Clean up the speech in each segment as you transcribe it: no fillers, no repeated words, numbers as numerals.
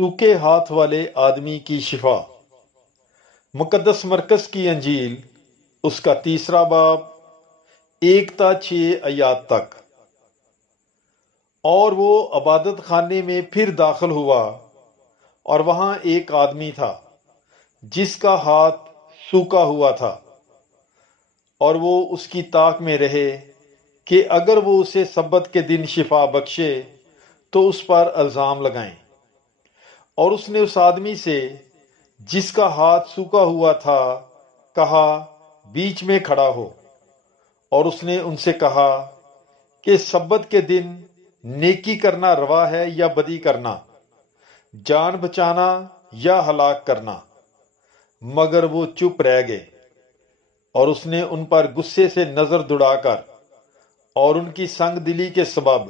سوکھے ہاتھ والے آدمی کی شفا۔ مقدس مرکز کی انجیل، اس کا 3 باب، 1 تا 6 آیات تک۔ اور وہ عبادت خانے میں پھر داخل ہوا، اور وہاں ایک آدمی تھا جس کا ہاتھ سوکھا ہوا تھا، اور وہ اس کی طاق میں رہے کہ اگر وہ اسے سبت کے دن شفا بخشے تو اس پر الزام لگائیں۔ اور اس نے اس آدمی سے جس کا ہاتھ سوکھا ہوا تھا کہا، بیچ میں کھڑا ہو۔ اور اس نے ان سے کہا کہ سبت کے دن نیکی کرنا روا ہے یا بدی کرنا، جان بچانا یا ہلاک کرنا؟ مگر وہ چپ رہ گئے۔ اور اس نے ان پر غصے سے نظر دوڑا کر اور ان کی سنگ دلی کے سبب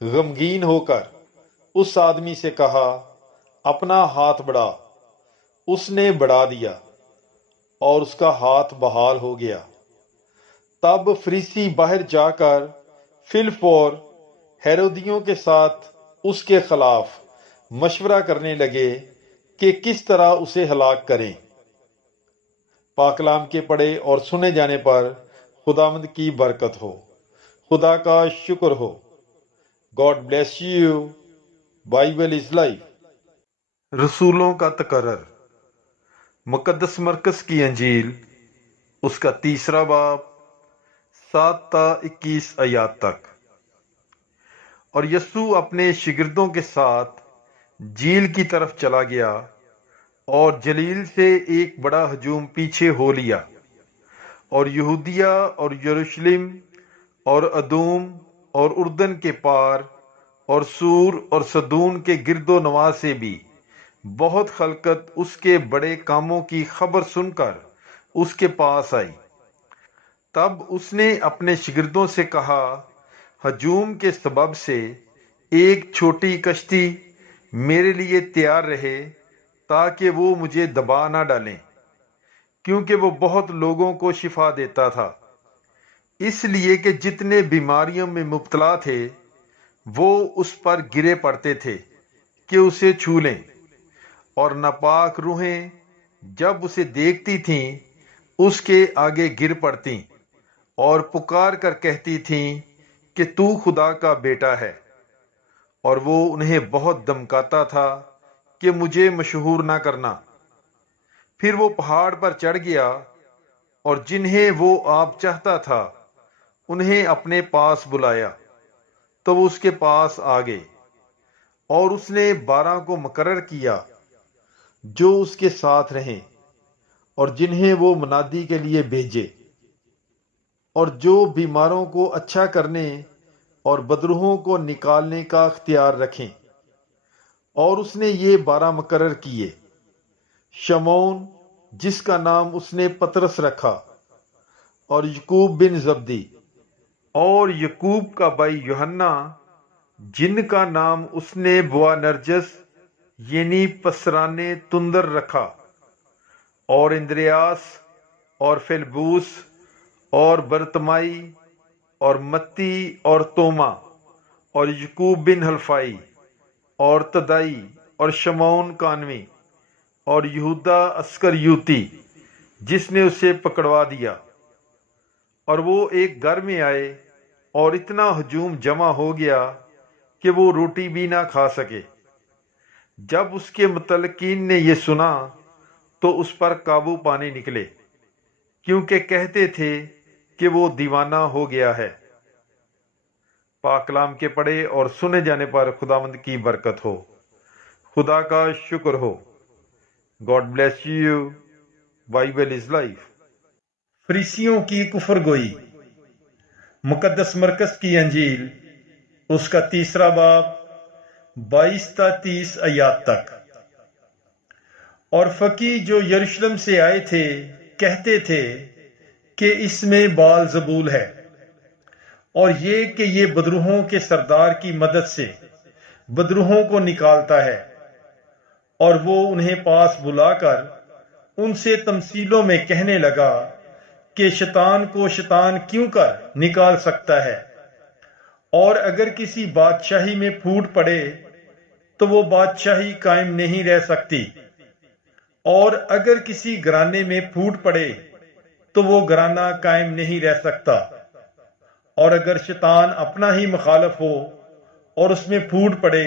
غمگین ہو کر اس آدمی سے کہا، اپنا ہاتھ بڑھا۔ اس نے بڑھا دیا، اور اس کا ہاتھ بحال ہو گیا۔ تب فریسی باہر جا کر فی الفور ہیرودیوں کے ساتھ اس کے خلاف مشورہ کرنے لگے کہ کس طرح اسے ہلاک کریں۔ پاک کلام کے پڑھے اور سنے جانے پر خداوند کی برکت ہو۔ خدا کا شکر ہو۔ God bless you. Bible is life. رسولوں کا تقرر۔ مقدس مرکز کی انجیل، اس کا 3 باب، 7 تا 21 آیات تک۔ اور یسوع اپنے شاگردوں کے ساتھ جھیل کی طرف چلا گیا، اور جلیل سے ایک بڑا ہجوم پیچھے ہو لیا، اور یہودیہ اور یروشلم اور ادوم اور اردن کے پار اور سور اور صدون کے گرد و نواح سے بھی بہت خلقت اس کے بڑے کاموں کی خبر سن کر اس کے پاس آئی۔ تب اس نے اپنے شاگردوں سے کہا، ہجوم کے سبب سے ایک چھوٹی کشتی میرے لیے تیار رہے تاکہ وہ مجھے دبا نہ ڈالیں، کیونکہ وہ بہت لوگوں کو شفا دیتا تھا، اس لیے کہ جتنے بیماریوں میں مبتلا تھے وہ اس پر گرے پڑتے تھے کہ اسے چھو لیں، اور ناپاک روحیں جب اسے دیکھتی تھیں اس کے آگے گر پڑتیں اور پکار کر کہتی تھیں کہ تو خدا کا بیٹا ہے۔ اور وہ انہیں بہت دمکاتا تھا کہ مجھے مشہور نہ کرنا۔ پھر وہ پہاڑ پر چڑھ گیا، اور جنہیں وہ آپ چاہتا تھا انہیں اپنے پاس بلایا، تو وہ اس کے پاس آ گئے۔ اور اس نے 12 کو مقرر کیا جو اس کے ساتھ رہیں، اور جنہیں وہ منادی کے لیے بھیجے، اور جو بیماروں کو اچھا کرنے اور بدروحوں کو نکالنے کا اختیار رکھیں۔ اور اس نے یہ 12 مقرر کیے: شمعون جس کا نام اس نے پطرس رکھا، اور یعقوب بن زبدی، اور یعقوب کا بھائی یوحنا جن کا نام اس نے بوانرجس یعنی پسرانے تندر رکھا، اور اندریاس اور فیلبوس اور برتمائی اور متی اور توما اور یعقوب بن حلفائی اور تدائی اور شمعون کانوی اور یہودا اسکریوتی جس نے اسے پکڑوا دیا۔ اور وہ ایک گھر میں آئے، اور اتنا ہجوم جمع ہو گیا کہ وہ روٹی بھی نہ کھا سکے۔ جب اس کے متعلقین نے یہ سنا تو اس پر قابو پانے نکلے، کیونکہ کہتے تھے کہ وہ دیوانہ ہو گیا ہے۔ پاک کلام کے پڑھے اور سنے جانے پر خداوند کی برکت ہو۔ خدا کا شکر ہو۔ God bless you. Bible is life. فریسیوں کی کفر گوئی۔ مقدس مرکز کی انجیل، اس کا 3 باب، 22 تا 30 آیات تک۔ اور فقی جو یروشلم سے آئے تھے کہتے تھے کہ اس میں بال زبول ہے، اور یہ کہ یہ بدروحوں کے سردار کی مدد سے بدروحوں کو نکالتا ہے۔ اور وہ انہیں پاس بلا کر ان سے تمثیلوں میں کہنے لگا کہ شیطان کو شیطان کیوں کر نکال سکتا ہے، اور اگر کسی بادشاہی میں پھوٹ پڑے تو وہ بادشاہی قائم نہیں رہ سکتی، اور اگر کسی گھرانے میں پھوٹ پڑے تو وہ گھرانہ قائم نہیں رہ سکتا، اور اگر شیطان اپنا ہی مخالف ہو اور اس میں پھوٹ پڑے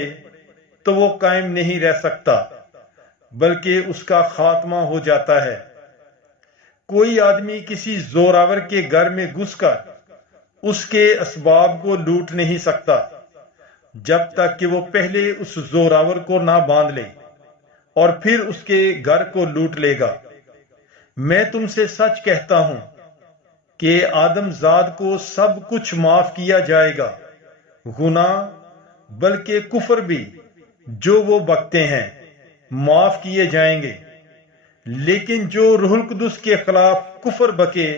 تو وہ قائم نہیں رہ سکتا، بلکہ اس کا خاتمہ ہو جاتا ہے۔ کوئی آدمی کسی زوراور کے گھر میں گھس کر اس کے اسباب کو لوٹ نہیں سکتا جب تک کہ وہ پہلے اس زوراور کو نہ باندھ لے، اور پھر اس کے گھر کو لوٹ لے گا۔ میں تم سے سچ کہتا ہوں کہ آدم زاد کو سب کچھ معاف کیا جائے گا، گناہ بلکہ کفر بھی جو وہ بکتے ہیں معاف کیے جائیں گے، لیکن جو روح القدس کے خلاف کفر بکے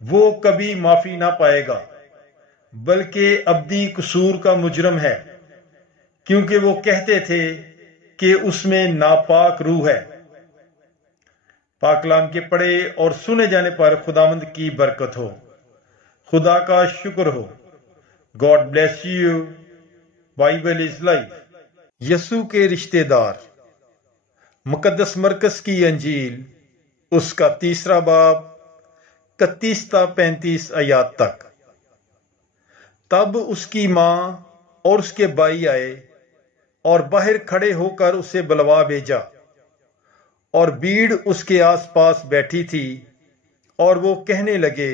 وہ کبھی معافی نہ پائے گا، بلکہ ابدی قصور کا مجرم ہے، کیونکہ وہ کہتے تھے کہ اس میں ناپاک روح ہے۔ پاک کلام کے پڑھے اور سنے جانے پر خداوند کی برکت ہو۔ خدا کا شکر ہو۔ God bless you. Bible is life. یسوع کے رشتہ دار، مقدس مرکز کی انجیل، اس کا 3 باب 31 تا 35 آیات تک۔ تب اس کی ماں اور اس کے بھائی آئے اور باہر کھڑے ہو کر اسے بلوا بھیجا، اور بھیڑ اس کے آس پاس بیٹھی تھی، اور وہ کہنے لگے،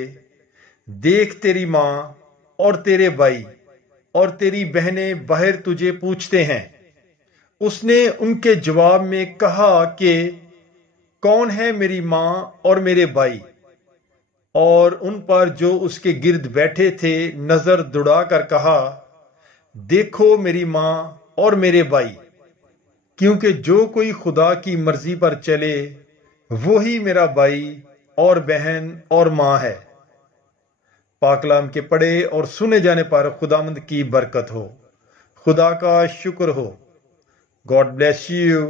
دیکھ تیری ماں اور تیرے بھائی اور تیری بہنیں باہر تجھے پوچھتے ہیں۔ اس نے ان کے جواب میں کہا کہ کون ہے میری ماں اور میرے بھائی؟ اور ان پر جو اس کے گرد بیٹھے تھے نظر دوڑا کر کہا، دیکھو میری ماں اور میرے بھائی، کیونکہ جو کوئی خدا کی مرضی پر چلے وہی میرا بھائی اور بہن اور ماں ہے۔ پاک کلام کے پڑھے اور سنے جانے پر خداوند کی برکت ہو۔ خدا کا شکر ہو۔ God bless you.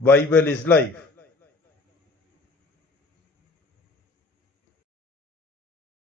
Bible is life.